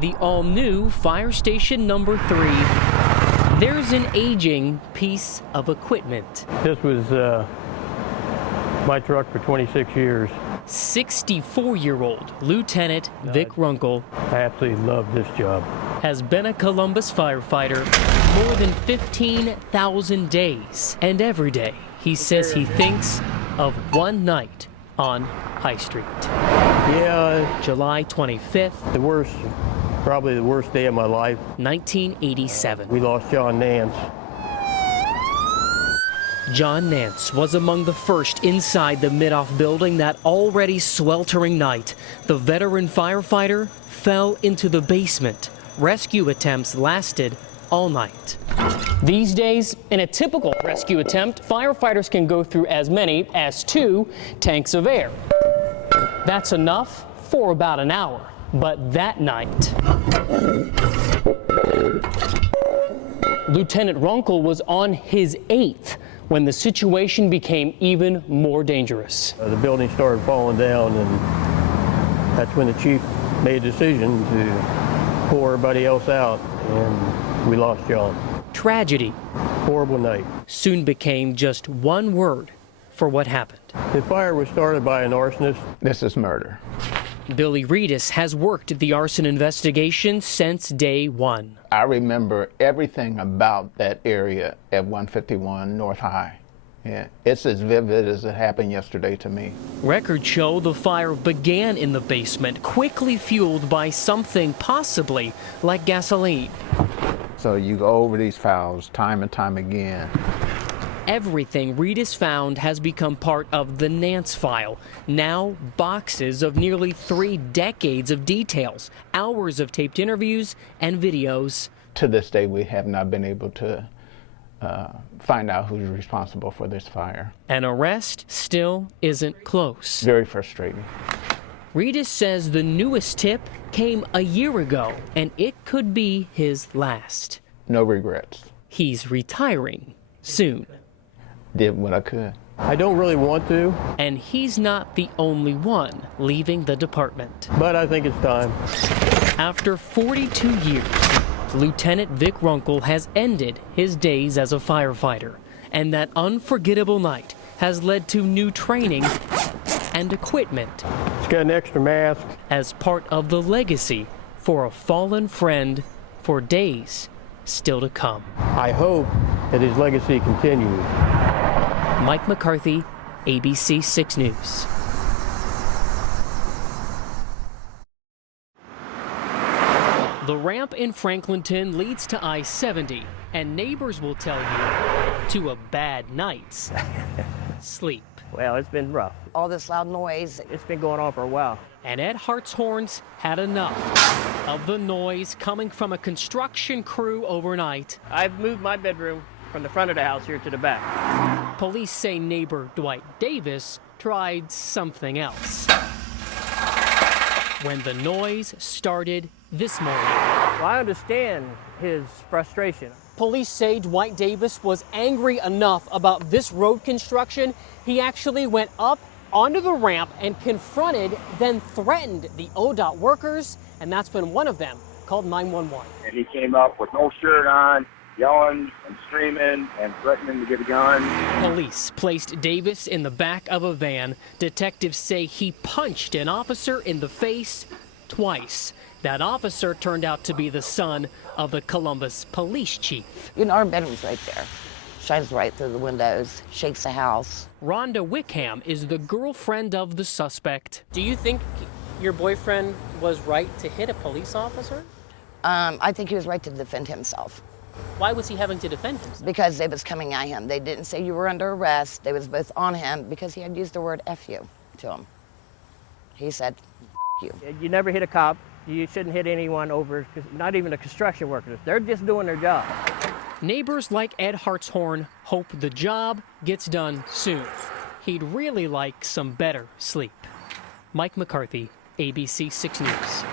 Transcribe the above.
the all-new Fire Station number 3, there's an aging piece of equipment. This was my truck for 26 years. 64-year-old Lieutenant Vic Runkle. I absolutely love this job. Has been a Columbus firefighter more than 15,000 days. And every day, he says he thinks of one night on High Street. Yeah. July 25th. Probably the worst day of my life. 1987. We lost John Nance. John Nance was among the first inside the Midoff building that already sweltering night. The veteran firefighter fell into the basement. Rescue attempts lasted all night. These days, in a typical rescue attempt, firefighters can go through as many as 2 tanks of air. That's enough for about an hour. But that night, Lieutenant Runkle was on his 8th when the situation became even more dangerous. The building started falling down, and that's when the chief made a decision to pull everybody else out, and we lost John. Tragedy. Horrible night. Soon became just one word for what happened. The fire was started by an arsonist. This is murder. Billy Reedus has worked the arson investigation since day one. I remember everything about that area at 151 North High. Yeah, it's as vivid as it happened yesterday to me. Records show the fire began in the basement, quickly fueled by something possibly like gasoline. So you go over these files time and time again. Everything Reedus found has become part of the Nance file. Now, boxes of nearly 3 decades of details, hours of taped interviews and videos. To this day, we have not been able to find out who's responsible for this fire. An arrest still isn't close. Very frustrating. Reedus says the newest tip came a year ago, and it could be his last. No regrets. He's retiring soon. Did what I could. I don't really want to. And he's not the only one leaving the department. But I think it's time. After 42 years, Lieutenant Vic Runkle has ended his days as a firefighter. And that unforgettable night has led to new training and equipment. It's got an extra mask. As part of the legacy for a fallen friend for days still to come. I hope that his legacy continues. Mike McCarthy, ABC 6 News. The ramp in Franklinton leads to I-70, and neighbors will tell you to a bad night's sleep. Well, it's been rough. All this loud noise. It's been going on for a while. And Ed Hartshorn's had enough of the noise coming from a construction crew overnight. I've moved my bedroom from the front of the house here to the back. Police say neighbor Dwight Davis tried something else when the noise started this morning. Well, I understand his frustration. Police say Dwight Davis was angry enough about this road construction, he actually went up onto the ramp and confronted, then threatened the ODOT workers, and that's when one of them called 911. And he came up with no shirt on, yelling and screaming and threatening to get a gun. Police placed Davis in the back of a van. Detectives say he punched an officer in the face twice. That officer turned out to be the son of the Columbus police chief. You know, our bedroom's right there. Shines right through the windows, shakes the house. Rhonda Wickham is the girlfriend of the suspect. Do you think your boyfriend was right to hit a police officer? I think he was right to defend himself. Why was he having to defend himself? Because they was coming at him. They didn't say you were under arrest. They was both on him because he had used the word F you to him. He said, F you. You never hit a cop. You shouldn't hit anyone over, not even the construction workers. They're just doing their job. Neighbors like Ed Hartshorn hope the job gets done soon. He'd really like some better sleep. Mike McCarthy, ABC 6 News.